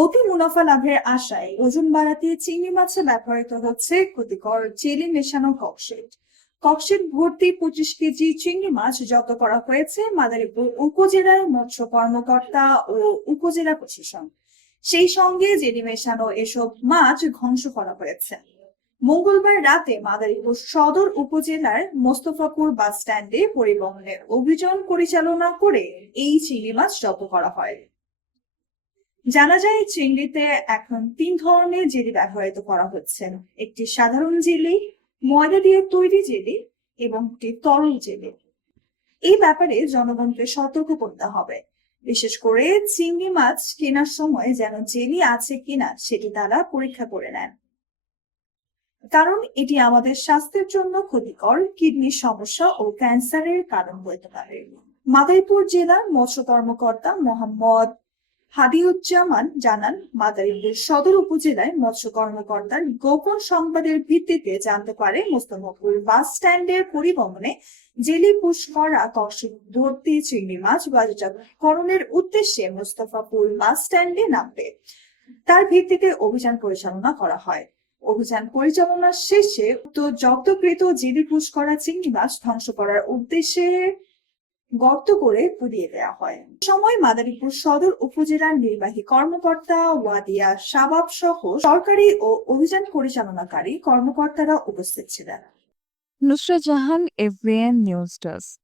অতি মুনাফা লাভের আশায় ওজন বাড়াতে চিংড়ি মাছে ব্যবহৃত হচ্ছে। ক্ষতিকর জেলি মেশানো ককশেট ককশেট ভর্তি পঁচিশ কেজি চিংড়ি মাছ জব্দ করা হয়েছে মাদারীপুর উপজেলার মৎস্য কর্মকর্তা ও উপজেলা প্রশাসন। সেই সঙ্গে জেলি মেশানো এসব মাছ ধ্বংস করা হয়েছে। মঙ্গলবার রাতে মাদারীপুর সদর উপজেলার মোস্তফাপুর বাস স্ট্যান্ডে পরিবহনের অভিযান পরিচালনা করে এই চিংড়ি মাছ জব্দ করা হয়। জানা যায় চিংড়িতে এখন তিন ধরনের জেলি ব্যবহৃত করা হচ্ছে। একটি সাধারণ জেলি, ময়দা দিয়ে তৈরি জেলি এবং একটি তরল জেলি। এই ব্যাপারে জনগণকে সতর্ক করতে হবে। বিশেষ করে চিংড়ি মাছ কেনার সময় যেন জেলি আছে কিনা সেটি তারা পরীক্ষা করে নেন। কারণ এটি আমাদের স্বাস্থ্যের জন্য ক্ষতিকর, কিডনির সমস্যা ও ক্যান্সারের কারণ হতে পারে। মাদারীপুর জেলার মৎস্য কর্মকর্তা মোহাম্মদ হাদিউজ্জামান জানান মাদারীপুর সদর উপজেলায় মৎস্য কর্মকর্তার গোপন সংবাদের ভিত্তিতে জানতে পারে মোস্তফাপুর বাস স্ট্যান্ডের পরিবহনে জেলি পুশ করা ভর্তি চিংড়ি মাছ বাজারজাতকরণের উদ্দেশ্যে মোস্তফাপুর বাস স্ট্যান্ডে নামবে। তার ভিত্তিতে অভিযান পরিচালনা করা হয়। অভিযান পরিচালনা শেষে উক্ত জব্দকৃত জেলি পুশ করা চিংড়ি মাছ ধ্বংস করার উদ্দেশ্যে গর্ত করে পুড়িয়ে দেওয়া হয়। সময় মাদারীপুর সদর উপজেলার নির্বাহী কর্মকর্তা ওয়াদিয়া সাবাব সহ সরকারি ও অভিযান পরিচালনাকারী কর্মকর্তারা উপস্থিত ছিলেন। Nusrat Jahan, FBN news desk.